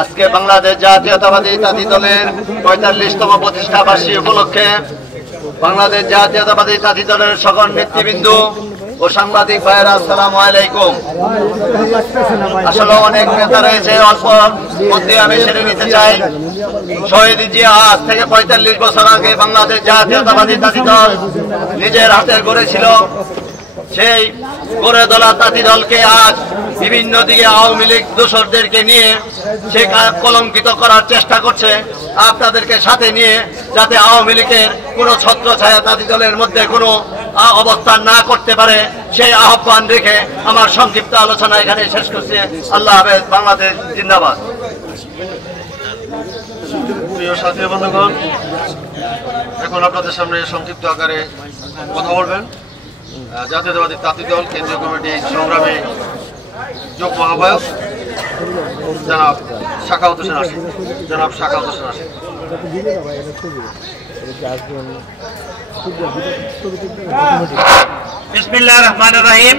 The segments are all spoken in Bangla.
আজকে বাংলাদেশ জাতীয়তাবাদী তাঁতি দলের ৪৫তম প্রতিষ্ঠা বার্ষিকী উপলক্ষে বাংলাদেশ জাতীয়তাবাদী তাঁতি দলের সকল নেতৃবৃন্দ ও সাংবাদিক ভাইয়েরা আসসালামু আলাইকুম। আসলে অনেক নেতা রয়েছে, অল্প মধ্যে আমি সেরে নিতে চাই। শহীদ জিয়া আজ থেকে ৪৫ বছর আগে বাংলাদেশ জাতীয়তাবাদী তাঁতি দল নিজের হাতে গড়েছিল। সেই গড়ে তোলা তাঁতি দলকে আজ বিভিন্ন দিকে আওয়ামী লীগ দোসরদেরকে নিয়ে সে কলঙ্কিত করার চেষ্টা করছে, আপনাদেরকে সাথে নিয়ে, যাতে আওয়ামী লীগের কোনো ছত্রছায়া তাঁতি দলের মধ্যে কোনো অবস্থান না করতে পারে, সেই আহ্বান রেখে আমার সংক্ষিপ্ত আলোচনা এখানে শেষ করছি। আল্লাহ হাফেজ। বাংলাদেশ জিন্দাবাদ। প্রিয় সাথী বন্ধুগণ, এখন আপনাদের সামনে সংক্ষিপ্ত আকারে কথা বলবেন জাতীয়তাবাদী তাঁতি দল কেন্দ্রীয় কমিটি সংগ্রামে যুগ্ম আহ্বায়ক জনাব সাখাওয়াত হোসেন আসিফ। বিসমিল্লাহির রহমানির রহিম।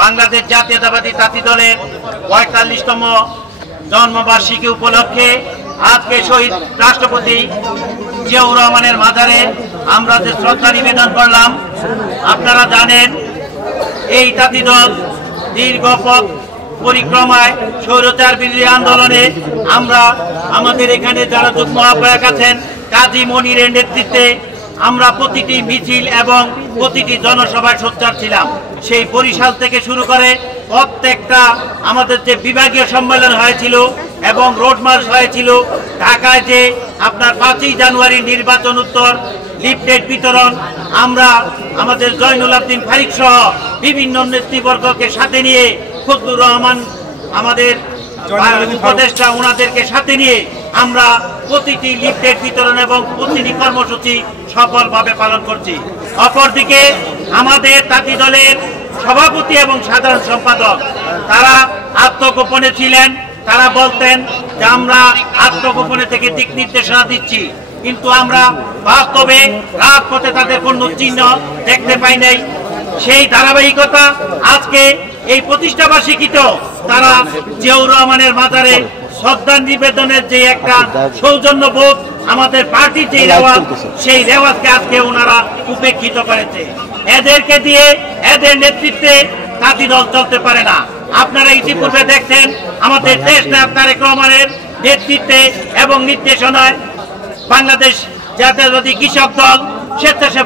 বাংলাদেশ জাতীয়তাবাদী তাঁতি দলের ৪৫তম জন্মবার্ষিকী উপলক্ষে আজকে শহীদ রাষ্ট্রপতি জিয়াউর রহমানের মাজারে আমরা যে শ্রদ্ধা নিবেদন করলাম। আপনারা জানেন, এই তাঁতি দল দীর্ঘ পথ পরিক্রমায় স্বৈরাচার বিরোধী আন্দোলনে আমরা আমাদের এখানে যারা যুগ্ম আহ্বায়ক আছেন কাজী মনিরের নেতৃত্বে আমরা প্রতিটি মিছিল এবং প্রতিটি জনসভায় সোচ্চার ছিলাম। সেই বরিশাল থেকে শুরু করে প্রত্যেকটা আমাদের যে বিভাগীয় সম্মেলন হয়েছিল এবং রোড মার্চ হয়েছিল, ঢাকায় যে আপনার ৫ই জানুয়ারি নির্বাচন উত্তর লিফলেট বিতরণ, আমরা আমাদের জয়নুল আবদিন ফারিক সহ বিভিন্ন নেতৃবর্গকে সাথে নিয়ে, ফজলুর রহমান আমাদের উপদেষ্টা, ওনাদেরকে সাথে নিয়ে আমরা প্রতিটি লিফলেট বিতরণ এবং প্রতিটি কর্মসূচি সফলভাবে পালন করছি। অপরদিকে আমাদের তাঁতি দলের সভাপতি এবং সাধারণ সম্পাদক তারা আত্মগোপনে ছিলেন। তারা বলতেন যে আমরা আত্মগোপনে থেকে দিক নির্দেশনা দিচ্ছি, কিন্তু আমরা বাস্তবে রাজপথে তাদের কোনো চিহ্ন দেখতে পাই নাই। সেই ধারাবাহিকতা আজকে এই প্রতিষ্ঠা বার্ষিকীতেও তারা জিয়াউর রহমানের মাজারে শ্রদ্ধা নিবেদনের যে একটা সৌজন্যবোধ, আমাদের পার্টির যে রেওয়াজ, সেই রেওয়াজকে আজকে ওনারা উপেক্ষিত করেছে। এদেরকে দিয়ে, এদের নেতৃত্বে তাঁতি দল চলতে পারে না। আপনারা ইতিপূর্বে দেখছেন আমাদের দেশ নায়ক তারেক রহমানের নেতৃত্বে এবং নির্দেশনায় বাংলাদেশ জাতীয়তাবাদী কৃষক দল স্বেচ্ছাসেবক